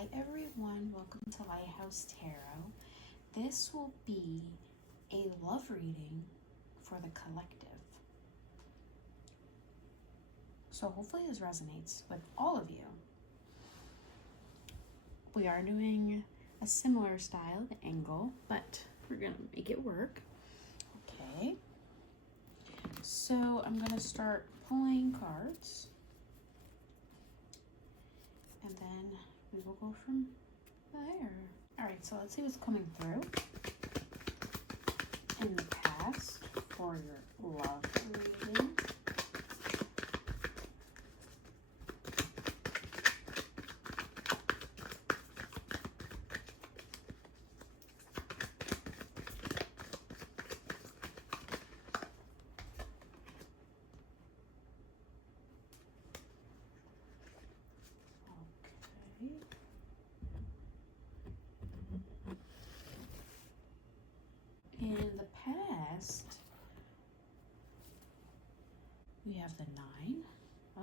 Hi everyone, welcome to Lighthouse Tarot. This will be a love reading for the collective. So hopefully this resonates with all of you. We are doing a similar style, the angle, but we're gonna make it work. Okay. So I'm gonna start pulling cards. And then we will go from there. All right, so let's see what's coming through in the past for your love reading. In the past, we have the Nine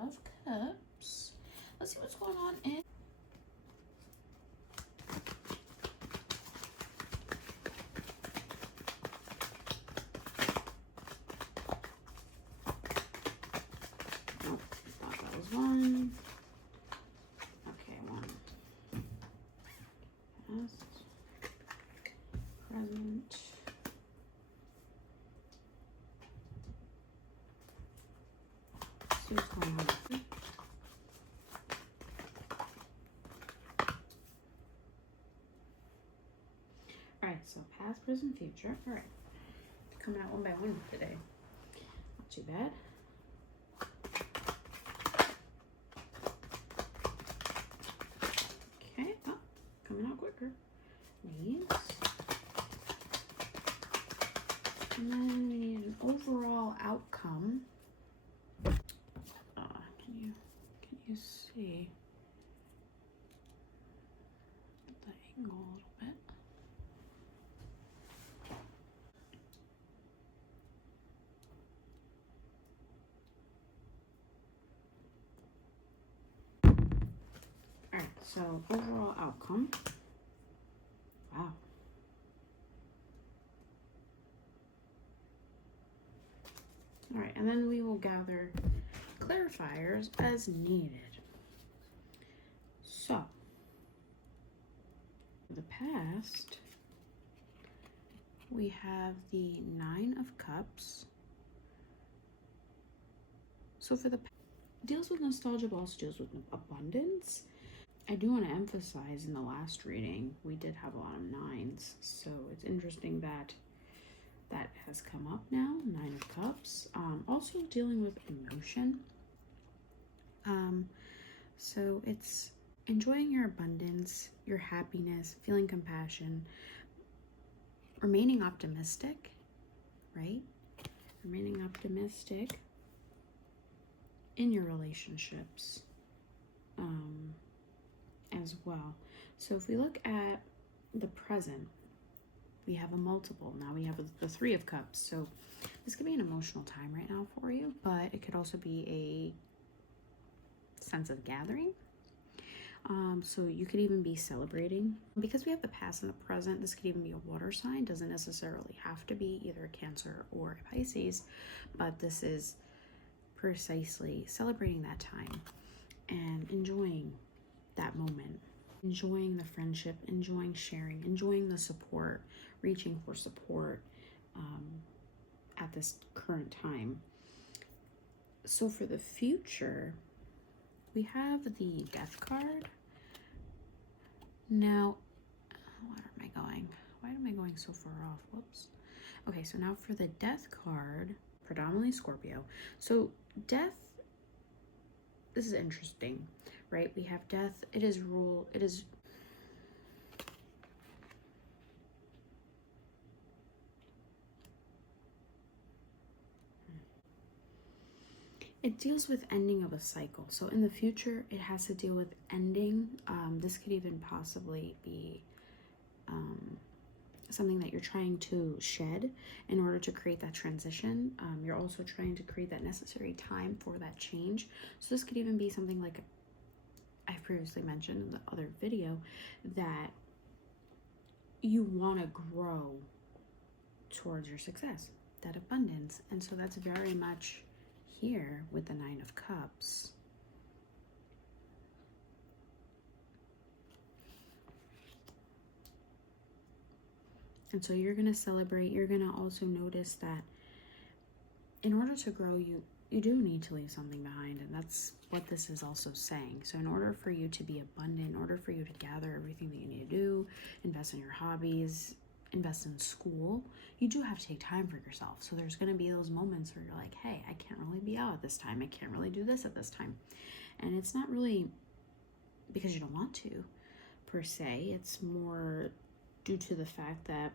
of Cups. Let's see what's going on in. Oh, I thought that was one. Okay, one. Past, present. What's going on? Alright, so past, present, future. Alright. Coming out one by one today. Not too bad. Okay, oh, coming out quicker. These. And then we need an overall outcome. Can you see the angle a little bit? All right, so overall outcome. Wow. All right, and then we will gather clarifiers as needed. So, for the past, we have the Nine of Cups. So for the deals with nostalgia, but also deals with abundance. I do want to emphasize in the last reading, we did have a lot of nines. So it's interesting that that has come up now, Nine of Cups. Also dealing with emotion. So it's enjoying your abundance, your happiness, feeling compassion, remaining optimistic, right? Remaining optimistic in your relationships as well. So if we look at the present, we have a multiple. Now we have the Three of Cups. So this could be an emotional time right now for you, but it could also be a sense of gathering. So you could even be celebrating. Because we have the past and the present, this could even be a water sign. Doesn't necessarily have to be either a Cancer or a Pisces, but this is precisely celebrating that time and enjoying that moment, enjoying the friendship, enjoying sharing, enjoying the support, reaching for support at this current time. So for the future, we have the Death card. Now, where am I going? Why am I going so far off? Whoops. Okay, so now for the Death card, predominantly Scorpio. So death, this is interesting, right? We have death. It is rule. It deals with ending of a cycle. So in the future, it has to deal with ending. This could even possibly be something that you're trying to shed in order to create that transition. You're also trying to create that necessary time for that change. So this could even be something like, I previously mentioned in the other video, that you want to grow towards your success, that abundance. And so that's very much here with the Nine of Cups. And so you're going to celebrate. You're going to also notice that in order to grow, you do need to leave something behind. And that's what this is also saying. So in order for you to be abundant, in order for you to gather everything that you need to do, invest in your hobbies, invest in school, you do have to take time for yourself. So there's going to be those moments where you're like, hey, I can't really be out at this time. I can't really do this at this time. And it's not really because you don't want to, per se. It's more due to the fact that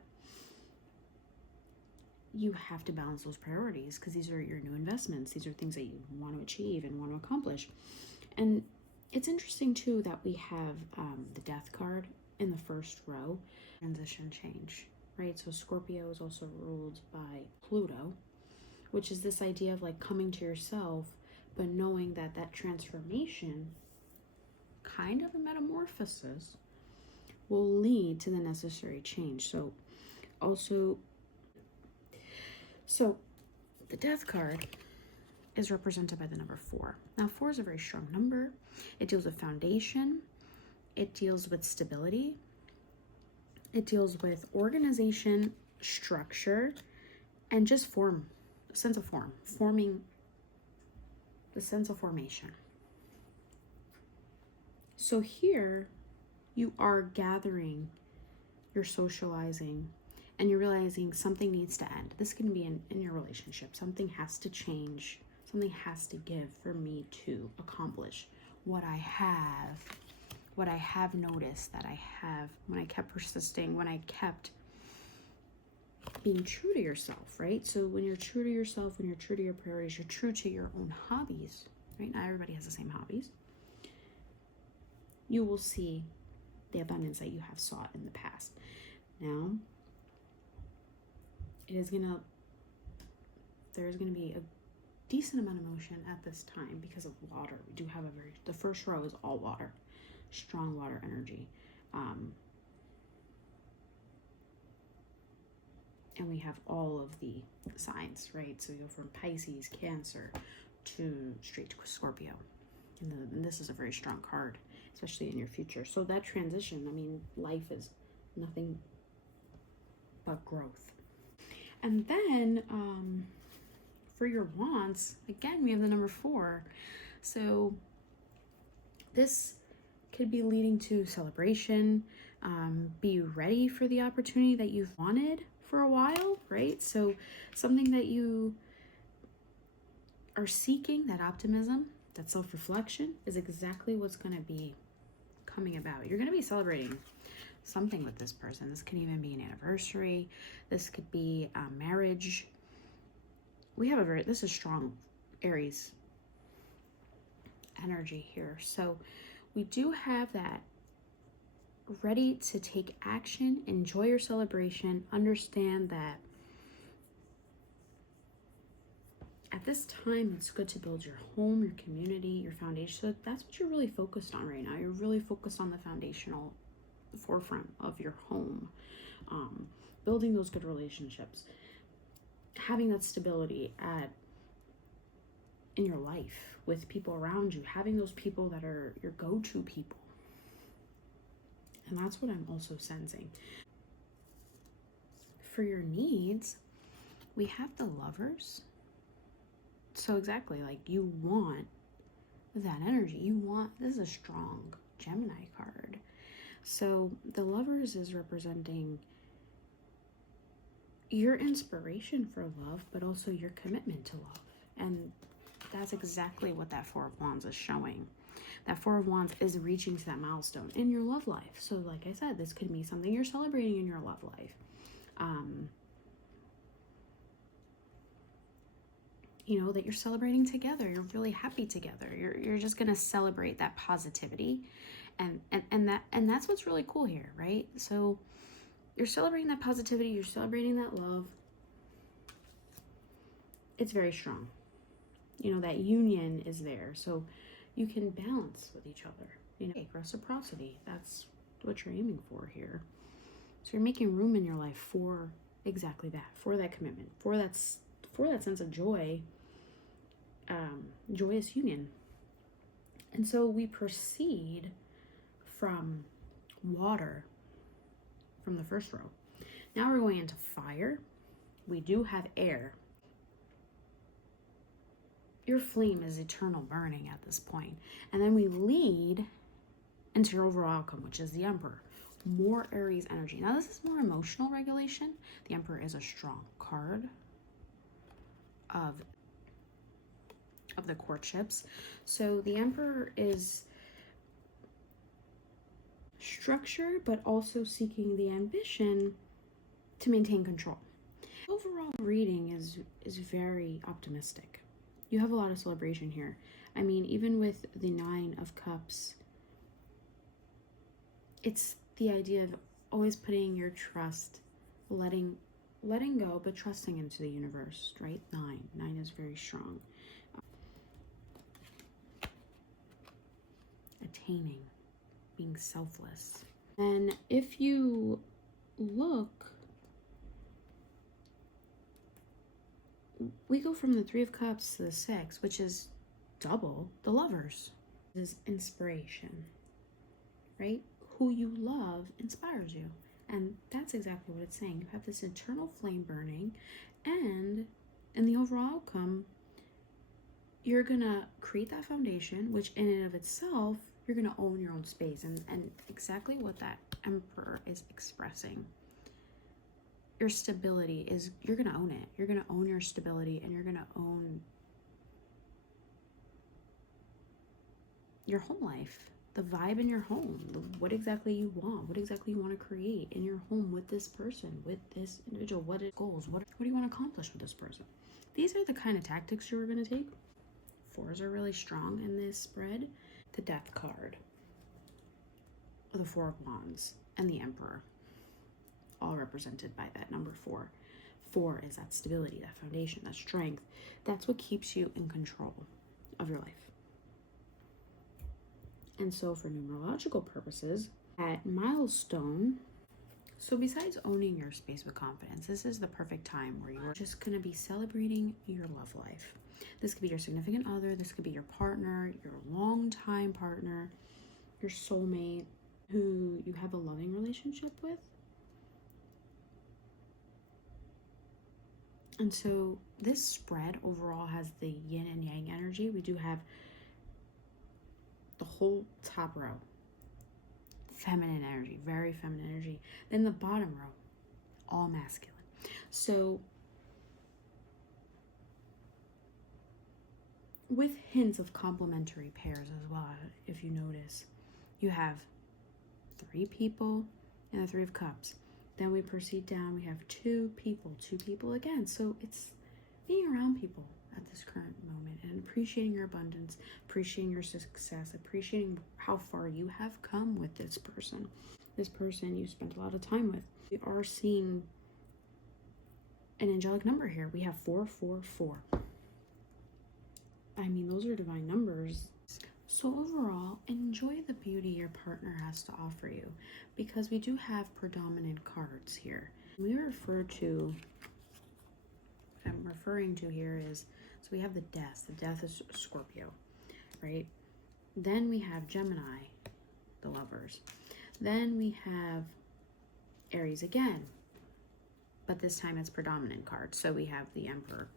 you have to balance those priorities, because these are your new investments. These are things that you want to achieve and want to accomplish. And it's interesting too that we have the Death card in the first row. Transition, change, right? So Scorpio is also ruled by Pluto, which is this idea of like coming to yourself, but knowing that that transformation, kind of a metamorphosis, will lead to the necessary change. So also, so the Death card is represented by the number 4. Now 4 is a very strong number. It deals with foundation. It deals with stability. It deals with organization, structure, and just form, a sense of form, forming, the sense of formation. So here you are gathering, you're socializing, and you're realizing something needs to end. This can be in your relationship. Something has to change. Something has to give for me to accomplish what I have noticed that I have, when I kept persisting, when I kept being true to yourself, right? So when you're true to yourself, when you're true to your priorities, you're true to your own hobbies, right? Not everybody has the same hobbies. You will see the abundance that you have sought in the past. Now, there's gonna be a decent amount of motion at this time because of water. We do have the first row is all water, strong water energy. And we have all of the signs, right? So you go from Pisces, Cancer, to straight to Scorpio. And this is a very strong card, especially in your future. So that transition, I mean, life is nothing but growth. And then for your wants, again, we have the number 4. So this could be leading to celebration. Be ready for the opportunity that you've wanted for a while, right? So something that you are seeking, that optimism, that self-reflection, is exactly what's going to be coming about. You're going to be celebrating something with this person. This can even be an anniversary. This could be a marriage. We have this is strong Aries energy here. So we do have that ready to take action, enjoy your celebration, understand that at this time it's good to build your home, your community, your foundation. So that's what you're really focused on right now. You're really focused on the foundational forefront of your home, building those good relationships, having that stability in your life with people around you, having those people that are your go-to people. And that's what I'm also sensing. For your needs, we have the Lovers. So exactly, like, you want that energy. This is a strong Gemini card. So the Lovers is representing your inspiration for love, but also your commitment to love. And that's exactly what that 4 of Wands is showing. That 4 of Wands is reaching to that milestone in your love life. So like I said, this could be something you're celebrating in your love life. That you're celebrating together. You're really happy together. You're just going to celebrate that positivity. And that's what's really cool here, right? So you're celebrating that positivity. You're celebrating that love. It's very strong. That union is there. So you can balance with each other. You know, reciprocity. That's what you're aiming for here. So you're making room in your life for exactly that, for that commitment, for that sense of joy, joyous union. And so we proceed from water from the first row. Now we're going into fire. We do have air. Your flame is eternal burning at this point. And then we lead into your overall outcome, which is the Emperor. More Aries energy. Now this is more emotional regulation. The Emperor is a strong card of the courtships. So the Emperor is structure, but also seeking the ambition to maintain control. Overall reading is very optimistic. You have a lot of celebration here. I mean, even with the 9 of Cups, it's the idea of always putting your trust, letting go, but trusting into the universe, right? 9 is very strong. Attaining, being selfless. And if you look, we go from the 3 of Cups to the 6, which is double the Lovers. This is inspiration, right? Who you love inspires you. And that's exactly what it's saying. You have this internal flame burning, and in the overall outcome, you're gonna create that foundation, which in and of itself, you're gonna own your own space. And exactly what that Emperor is expressing. Your stability is, you're gonna own it. You're gonna own your stability, and you're gonna own your home life, the vibe in your home, what exactly you want, what exactly you want to create in your home with this person, with this individual, what are goals, what do you want to accomplish with this person. These are the kind of tactics you're going to take. 4s are really strong in this spread. The Death card, the 4 of Wands, and the Emperor, all represented by that number 4. 4 is that stability, that foundation, that strength. That's what keeps you in control of your life. And so for numerological purposes, at milestone, so besides owning your space with confidence, this is the perfect time where you're just going to be celebrating your love life. This could be your significant other, this could be your partner, your longtime partner, your soulmate, who you have a loving relationship with. And so this spread overall has the yin and yang energy. We do have the whole top row, feminine energy, very feminine energy. Then the bottom row, all masculine. So with hints of complementary pairs as well, if you notice, you have 3 people and the 3 of Cups. Then we proceed down, we have 2 people again. So it's being around people at this current moment and appreciating your abundance, appreciating your success, appreciating how far you have come with this person you spent a lot of time with. We are seeing an angelic number here. We have 444. I mean, those are divine numbers. So overall, enjoy the beauty your partner has to offer you, because we do have predominant cards here. We refer to, what I'm referring to here is, so we have the Death. The Death is Scorpio, right? Then we have Gemini, the Lovers. Then we have Aries again, but this time it's predominant card. So we have the Emperor.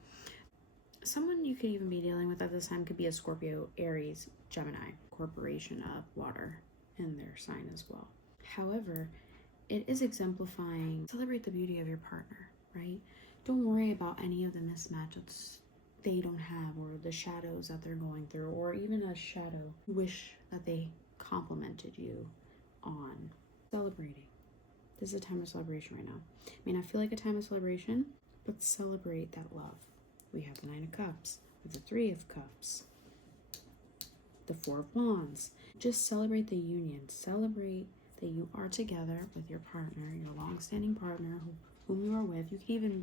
Someone you could even be dealing with at this time could be a Scorpio, Aries, Gemini, corporation of water in their sign as well. However, it is exemplifying, celebrate the beauty of your partner, right? Don't worry about any of the mismatches they don't have, or the shadows that they're going through, or even a shadow you wish that they complimented you on. Celebrating. This is a time of celebration right now. It may not feel like a time of celebration, but celebrate that love. We have the 9 of Cups, with the 3 of Cups, the 4 of Wands. Just celebrate the union. Celebrate that you are together with your partner, your long-standing partner whom you are with.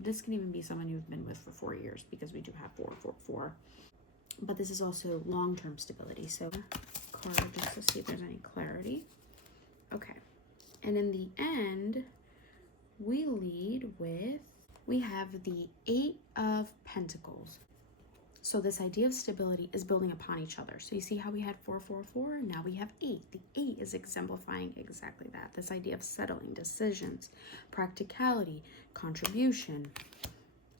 This can even be someone you've been with for 4 years, because we do have 4. But this is also long-term stability. So card just to see if there's any clarity. Okay. And in the end, we lead with, we have the 8 of Pentacles. So this idea of stability is building upon each other. So you see how we had 4, 4, 4, and now we have 8. The 8 is exemplifying exactly that. This idea of settling, decisions, practicality, contribution.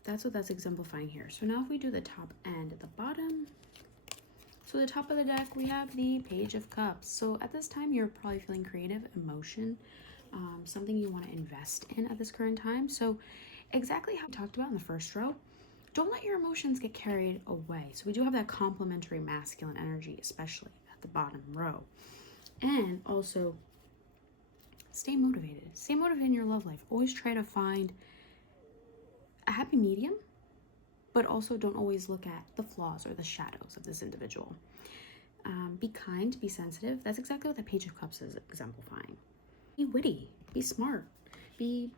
That's what that's exemplifying here. So now if we do the top and the bottom, so the top of the deck, we have the Page of Cups. So at this time, you're probably feeling creative, emotion, something you want to invest in at this current time. So exactly how we talked about in the first row, don't let your emotions get carried away. So we do have that complementary masculine energy, especially at the bottom row. And also, stay motivated. Stay motivated in your love life. Always try to find a happy medium, but also don't always look at the flaws or the shadows of this individual. Be kind, be sensitive. That's exactly what the Page of Cups is exemplifying. Be witty, be smart, be,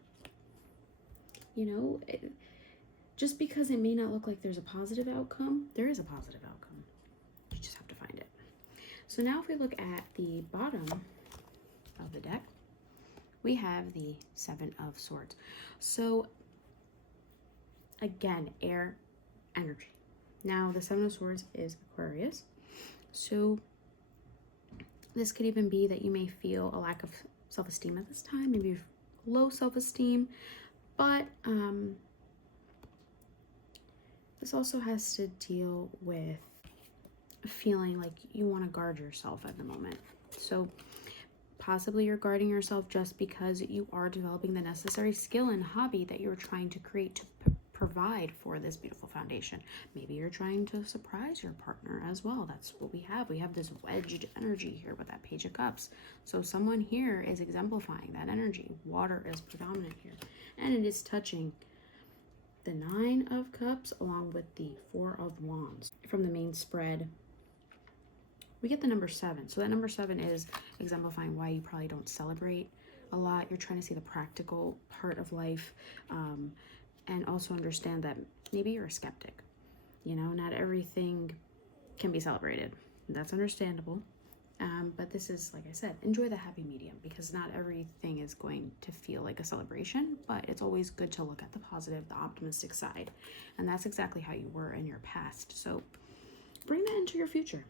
just because it may not look like there's a positive outcome, there is a positive outcome. You just have to find it. So now if we look at the bottom of the deck, we have the 7 of Swords. So again, air energy. Now the 7 of Swords is Aquarius. So this could even be that you may feel a lack of self-esteem at this time, maybe low self-esteem, but this also has to deal with feeling like you want to guard yourself at the moment. So possibly you're guarding yourself just because you are developing the necessary skill and hobby that you're trying to create to provide for this beautiful foundation. Maybe you're trying to surprise your partner as well. That's what we have. We have this wedged energy here with that Page of Cups. So someone here is exemplifying that energy. Water is predominant here. And it is touching the 9 of Cups along with the 4 of Wands. From the main spread, we get the number 7. So that number 7 is exemplifying why you probably don't celebrate a lot. You're trying to see the practical part of life, and also understand that maybe you're a skeptic. Not everything can be celebrated. That's understandable. But this is, like I said, enjoy the happy medium, because not everything is going to feel like a celebration, but it's always good to look at the positive, the optimistic side. And that's exactly how you were in your past. So bring that into your future.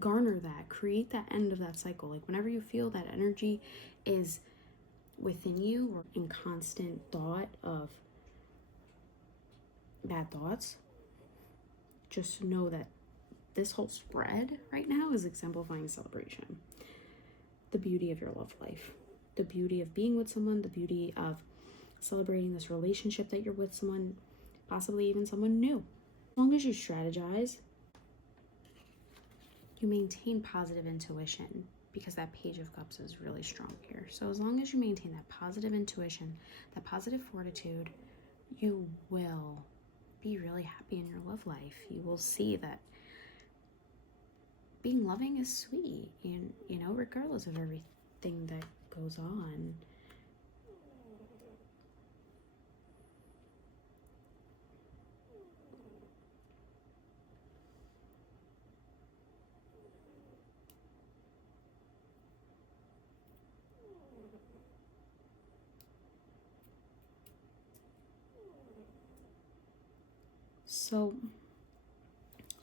Garner that, create that end of that cycle. Like whenever you feel that energy is within you or in constant thought of bad thoughts, just know that this whole spread right now is exemplifying celebration. The beauty of your love life, the beauty of being with someone, the beauty of celebrating this relationship that you're with someone, possibly even someone new. As long as you strategize, you maintain positive intuition, because that Page of Cups is really strong here. So as long as you maintain that positive intuition, that positive fortitude, you will be really happy in your love life. You will see that being loving is sweet, and regardless of everything that goes on. So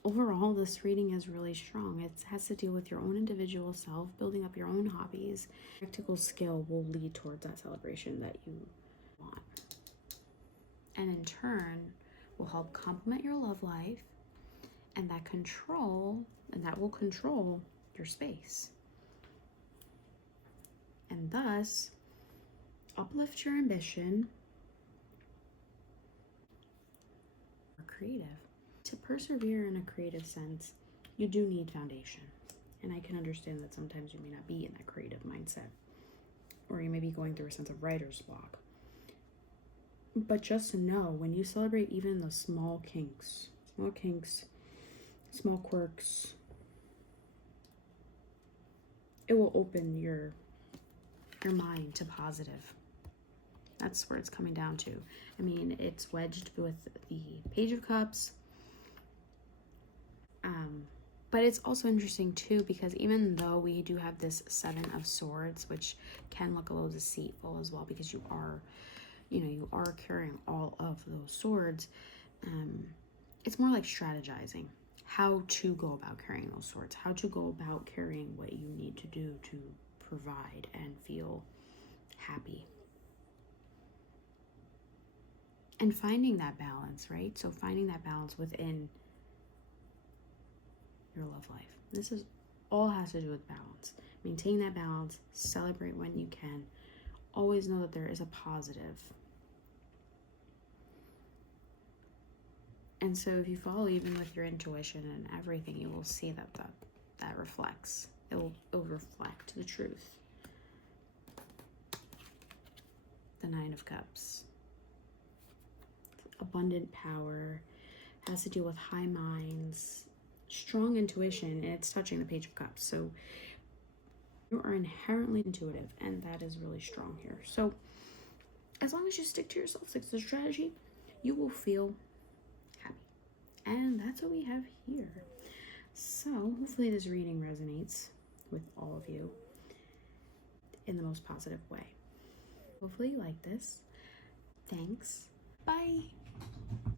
overall, this reading is really strong. It has to deal with your own individual self, building up your own hobbies. Practical skill will lead towards that celebration that you want. And in turn, will help complement your love life, and that will control your space. And thus, uplift your ambition. Or creative. To persevere in a creative sense, you do need foundation. And I can understand that sometimes you may not be in that creative mindset, or you may be going through a sense of writer's block. But just to know, when you celebrate even the small kinks, small quirks, it will open your mind to positive. That's where it's coming down to. I mean, it's wedged with the Page of Cups. But it's also interesting too, because even though we do have this Seven of Swords, which can look a little deceitful as well, because you are, you are carrying all of those swords, it's more like strategizing how to go about carrying those swords, how to go about carrying what you need to do to provide and feel happy. And finding that balance, right? So finding that balance within your love life. This is all has to do with balance. Maintain that balance, celebrate when you can. Always know that there is a positive. And so if you follow even with your intuition and everything, you will see that reflects. It'll reflect the truth. The Nine of Cups. Abundant power. Has to do with high minds. Strong intuition, and it's touching the Page of Cups. So you are inherently intuitive, and that is really strong here. So as long as you stick to yourself, stick to the strategy, you will feel happy. And that's what we have here. So hopefully this reading resonates with all of you in the most positive way. Hopefully you like this. Thanks. Bye.